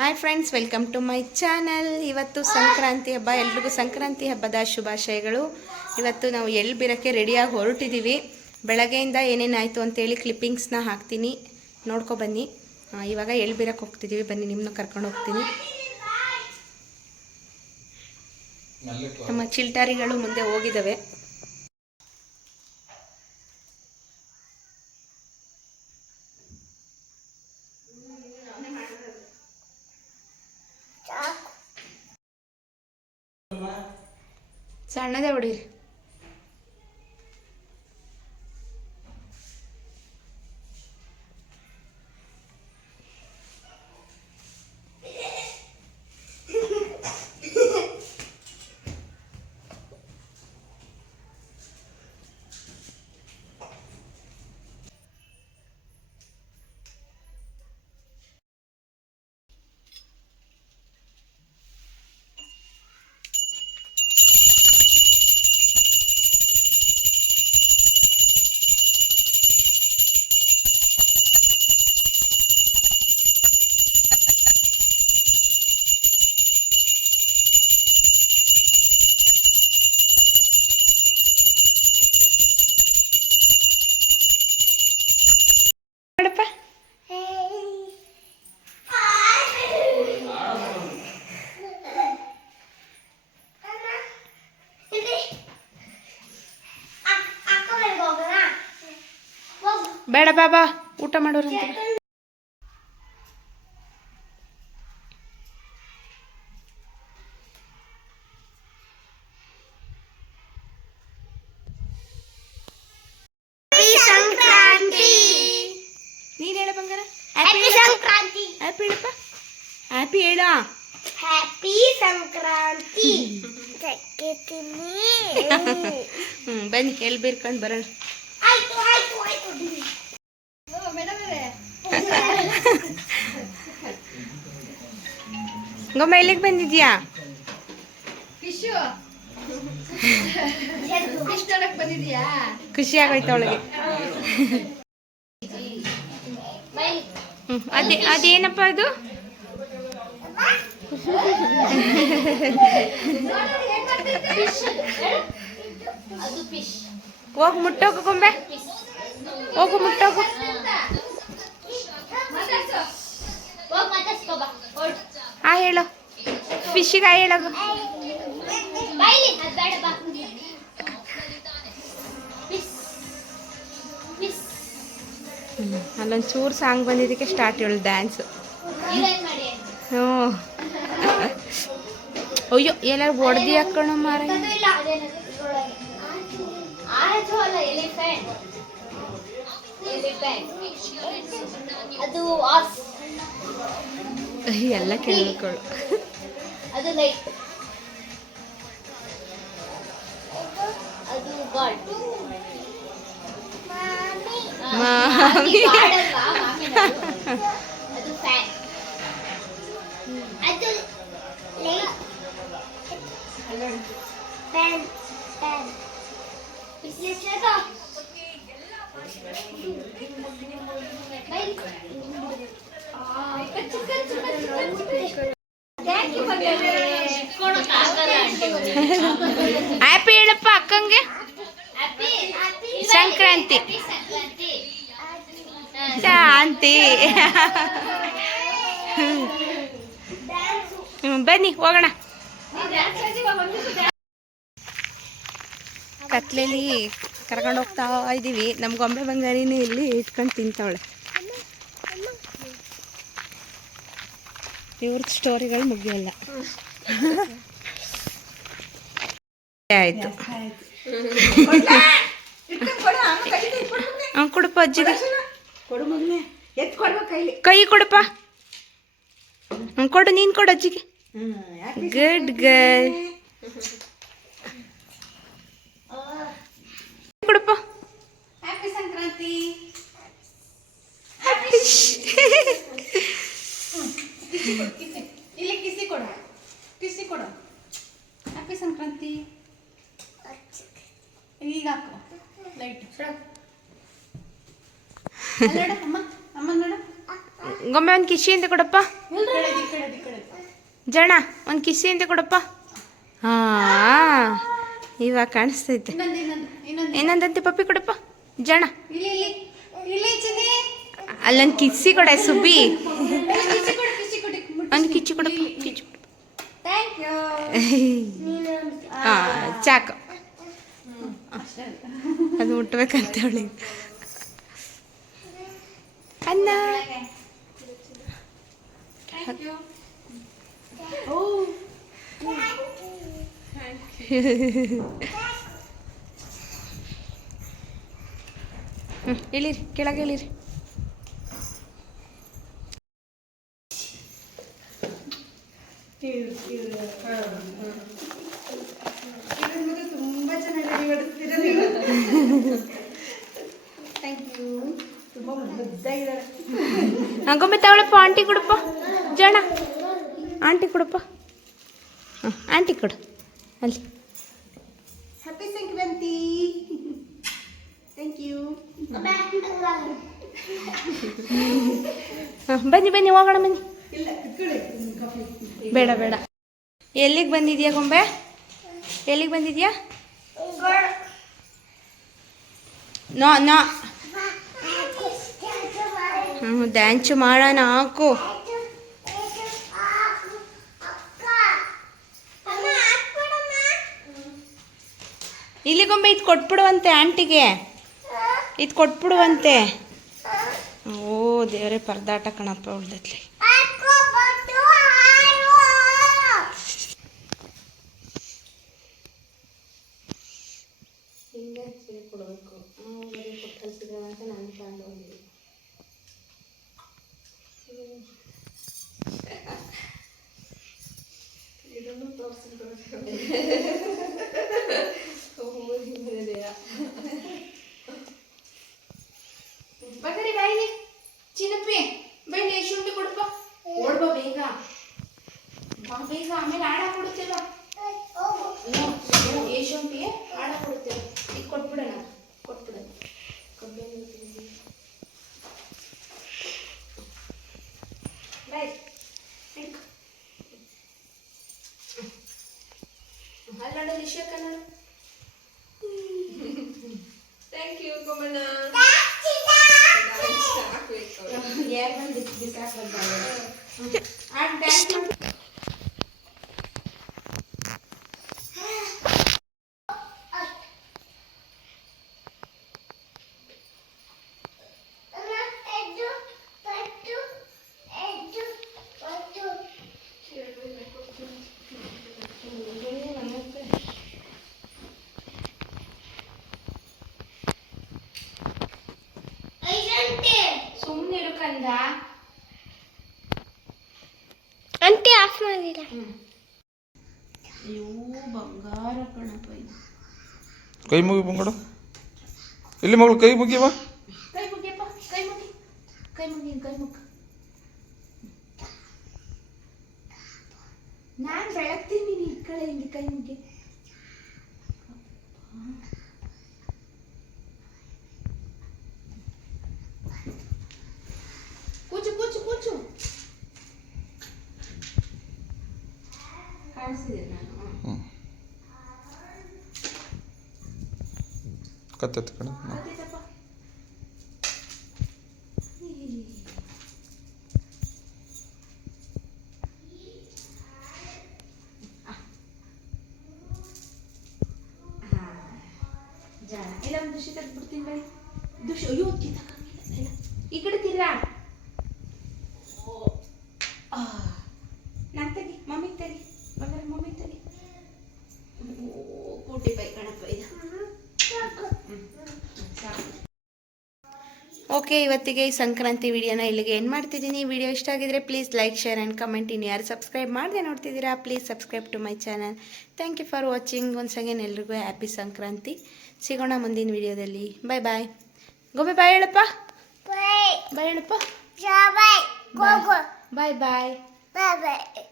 Hi friends, welcome to my channel. ಇವತ್ತು ಸಂಕ್ರಾಂತಿ ಹಬ್ಬ. ಎಲ್ರಿಗೂ ಸಂಕ್ರಾಂತಿ ಹಬ್ಬದ ಶುಭಾಶಯಗಳು. ಇವತ್ತು ನಾವು ಎಳ್ಳು ಬೀರಕ್ಕೆ ರೆಡಿಯಾಗಿ ಹೊರಟಿದ್ದೀವಿ. ಬೆಳಗ್ಗೆಯಿಂದ ಏನೇನಾಯಿತು ಅಂತೇಳಿ ಕ್ಲಿಪ್ಪಿಂಗ್ಸ್ನ ಹಾಕ್ತೀನಿ, ನೋಡ್ಕೊ ಬನ್ನಿ. ಇವಾಗ ಎಳ್ಳು ಬೀರಕ್ಕೆ ಹೋಗ್ತಿದ್ದೀವಿ, ಬನ್ನಿ ನಿಮ್ಮನ್ನ ಕರ್ಕೊಂಡು ಹೋಗ್ತೀನಿ. ನಮ್ಮ ಚಿಲ್ಟಾರಿಗಳು ಮುಂದೆ ಹೋಗಿದ್ದಾವೆ. ಸಣ್ಣದೇ ಹೊಡೀರಿ. ಬೇಡ ಬಾಬಾ, ಊಟ ಮಾಡೋರಂತ. ನೀನ್ ಹೇಳ ಬಂಗಾರ. ಹ್ಯಾಪಿ ಸಂಕ್ರಾಂತಿ. ಹ್ಯಾಪಿ ಹೇಳಪ್ಪ. ಹ್ಯಾಪಿ ಹೇಳ. ಹ್ಯಾಪಿ ಸಂಕ್ರಾಂತಿ. ಬನ್ನಿ ಎಲ್ಲಿ ಬೇರ್ಕೊಂಡು ಬರೋಣ. ಗೊಮ್ಮ ಎಲ್ಲಿಗೆ ಬಂದಿದ್ಯಾ? ಖುಷಿ ಆಗೋಯ್ತು ಅವಳಿಗೆ. ಅದೇನಪ್ಪ ಅದು? ಹೋಗು ಮುಟ್ಟೋಗು ಗೊಂಬೆ, ಹೋಗು ಮುಟ್ಟೋಗು. ಹೇಳು ಫಿಶ್ಗೆ ಹೇಳೋದು. ಅಲ್ಲೊಂದು ಚೂರು ಸಾಂಗ್ ಬಂದಿದ್ದಕ್ಕೆ ಸ್ಟಾರ್ಟ್ ಹೇಳು ಡ್ಯಾನ್ಸು. ಹ್ಞೂ. ಅಯ್ಯೋ ಎಲ್ಲರೂ ಹೊಡೆದಿ ಹಾಕೋಣ ಮಾರ. ಎಲ್ಲ ಕೇಳ್ಕೊಳ್ಳು. ಅದು ಲೈಟ್, ಅದು ಗಾಡ್. ಅದು ಫ್ಯಾನ್, ಅದು ಲೈಟ್. ಫ್ಯಾನ್ ಫ್ಯಾನ್ ವಿಶ್ಲೇಷಕ ಹ್ಯಾಪಿ ಹೇಳಪ್ಪ ಅಕ್ಕಂಗೆ. ಸಂಕ್ರಾಂತಿ ಶಾಂತಿ. ಬನ್ನಿ ಹೋಗೋಣ. ಕತ್ಲೆಯಲ್ಲಿ ಕರ್ಕೊಂಡು ಹೋಗ್ತಾ ಇದ್ದೀವಿ. ನಮ್ಮ ಗೊಂಬೆ ಬಂಗಾರಿನೇ ಇಲ್ಲಿ ಇಟ್ಕೊಂಡು ತಿಂತಾವಳೆ. ಇವ್ರದ್ದು ಸ್ಟೋರಿಗಳು ಮುಗಿಯಲ್ಲ. ಆಯ್ತು, ಕೊಡಪ್ಪ ಅಜ್ಜಿಗೆ. ಕೈ ಕೊಡಪ್ಪ. ಕೊಡು, ನೀನು ಕೊಡು ಅಜ್ಜಿಗೆ. Good girl. ಕೊಡಪ್ಪ. ಹ್ಯಾಪಿ ಸಂಕ್ರಾಂತಿ. ಇಲ್ಲಿ ಕಿಸಿ ಕೊಡು, ಕಿಸಿ ಕೊಡು. ಹ್ಯಾಪಿ ಸಂಕ್ರಾಂತಿ. ಈಗ ಹಾಕು ಲೈಟ್. ಅಮ್ಮ ಅಮ್ಮ ನೋಡು. ಗೊಂಬೆ ಒಂದು ಕಿಶಿ ಅಂತ ಕೊಡಪ್ಪ. ಜಣ ಒಂದು ಕಿಶಿ ಅಂತ ಕೊಡಪ್ಪ. ಹಾಂ ಇವಾಗ ಕಾಣಿಸ್ತೈತೆ. ಇನ್ನೊಂದಂತೆ ಪಪ್ಪಿ ಕೊಡಪ್ಪ. ಜಣ ಅಲ್ಲೊಂದು ಕಿಸಿ ಕೊಡೆ ಸುಬ್ಬಿ. ಒಂದು ಕಿಚ್ಚು ಕೊಡಪ್ಪ. ಕಿಚ್ಚು ಹಾಂ ಚಾಕು ಅದು ಮುಟ್ಬೇಕಂತ ಹೇಳಿ ಅನ್ನ. ಇಳಿರಿ ಕೆಳಗೆ ಇಳಿರಿ. ತುಂಬಾ ಚೆನ್ನಾಗಿ ಬಡಿಸ್ತೀರ ಥ್ಯಾಂಕ್ ಯು. ತುಂಬ ಮುದ್ದಾಗಿದ್ದಾರೆ. ಗೊಂಬೆ ತಗೊಳಪ್ಪ. ಆಂಟಿ ಕೊಡಪ್ಪ. ಜಣ ಆಂಟಿ ಕೊಡಪ್ಪ. ಹಾಂ ಆಂಟಿ ಕೊಡು ಅಲ್ಲಿ. ಹ್ಯಾಪಿ ಸಂಕ್ರಾಂತಿ. Thank you. ಹಾಂ ಬನ್ನಿ ಬನ್ನಿ ಹೋಗೋಣ ಬನ್ನಿ. ಇಲ್ಲ ಕಾಫಿ. ಬೇಡ ಬೇಡ. ಎಲ್ಲಿಗೆ ಬಂದಿದ್ಯಾ ಗೊಂಬೆ? ಎಲ್ಲಿಗೆ ಬಂದಿದ್ಯಾ? No no. ಹ್ಞೂ ಡ್ಯಾನ್ಸು ಮಾಡೋಣ ಹಾಕು. ಇಲ್ಲಿ ಗೊಂಬೆ ಇದು ಕೊಟ್ಬಿಡುವಂತೆ ಆಂಟಿಗೆ. ಇದು ಕೊಟ್ಬಿಡುವಂತೆ. ಓ ದೇವರೇ ಪರದಾಟ ಕಣಪ್ಪ ಉಳ್ದತ್ಲಿ. ಹಿಂಗೆ ಕೊಡಬೇಕು. ಕಳಿಸಿದ್ರೆ ಅಂತ ನಾನು ತಗೊಂಡು ಹೋಗಿದ್ದೆ. ಇದನ್ನು ಬಕರಿ ಬಾಯಿಲಿ ಚಿನ್ನಪ್ಪಿ ಬನ್ನಿ. ಶುಂಠಿ ಕೊಡಪ್ಪ. ಓಡ್ಬಾ ಬೇಗ ಬಾ ಬೇಗ. ಆಮೇಲೆ ಆಡ ಕೊಡುತ್ತೇವ. ಏ ಶುಂಠಿ ಆಡ ಕೊಡುತ್ತೇವೆ. ಇದು ಕೊಟ್ಬಿಡೋಣ. ಕೊಟ್ಬಿಡೋಣ. ಬಾಯ್ ಅಲ್ಲಿ ನೋಡೋದು ವಿಷಯ ಕನ್ನಡ. Thank you ಕೊಮ್ಮಣ್ಣ. ಯಾರು ಬಂದು ಬಿಸಾಕ್ ಬಂದ ಡ್ಯಾನ್ಸ್ ಮಾಡಿ. ಸುಮ್ಮನೆ ಇರುಕಂದ ಅಂಟಿ ಆಫ್ ಮಾಡಿಲ್ಲ. ಅಯ್ಯೋ ಬಂಗಾರ ಕಣಪ್ಪ ಇದು. ಕೈ ಮುಗಿ ಬಂಗಡ ಇಲ್ಲಿ ಮಗಳು ಕೈ ಮುಗಿಯವ. ಕೈ ಮುಗಿಯಪ್ಪ. ಕೈ ಮುಗಿ. ಕೈ ಮುಗಿ. ಕೈ ಮುಗ. ನಾನು ಬೆಳಗ್ತೀನಿ. ನೀನು ಈ ಕಡೆ ಹಿಂಗೆ ಕೈ ಮುಗಿ. ಕೂಚು ಕೂಚು ಕೂಚು. ಕಾಣಿಸಿದೆ ನಾನು. ಕತ್ತತ್ತು ಕಣ. ಗೊತ್ತಿತ್ತಪ್ಪ. ಜಾಣ ಇಲ್ಲ ಒಂದು ದುಷಿ ತೆಗೆದ್ಬಿಡ್ತೀನಿ ಬರೀ. ದುಷಿ ಅಯ್ಯೋ ಕಿತ್ತಕ್ಕಾಗಿಲ್ಲ. ಇಲ್ಲ ಈ ಕಡೆ ತಿರ್ರಾ. ನಾನು ತೆಗಿ. ಮಮ್ಮಿಗೆ ತೆಗಿ. ಬಂಗಾರ ಮಮ್ಮಿಗೆ ತೆಗಿ. ಕೋಟಿ ಬೈ ಕಣಪ್ಪ ಇದು. ಓಕೆ ಇವತ್ತಿಗೆ ಈ ಸಂಕ್ರಾಂತಿ ವಿಡಿಯೋನ ಇಲ್ಲಿಗೆ ಏನು ಮಾಡ್ತಿದ್ದೀನಿ. ವಿಡಿಯೋ ಇಷ್ಟ ಆಗಿದ್ರೆ please like share and comment. ಇನ್ನು ಯಾರು ಸಬ್ಸ್ಕ್ರೈಬ್ ಮಾಡದೆ ನೋಡ್ತಿದ್ದೀರಾ please subscribe to my channel. Thank you for watching. Once again ಎಲ್ರಿಗೂ ಹ್ಯಾಪಿ ಸಂಕ್ರಾಂತಿ. ಸಿಗೋಣ ಮುಂದಿನ ವಿಡಿಯೋದಲ್ಲಿ. ಬಾಯ್ ಬಾಯ್. ಗೋಬೆ ಬಾಯ್ ಹೇಳಪ್ಪ. ಬಾಯ್ ಹೇಳಪ್ಪ. ಬಾಯ್. ಬಾಯ್ ಬಾಯ್. ಬಾಯ್ ಬಾಯ್.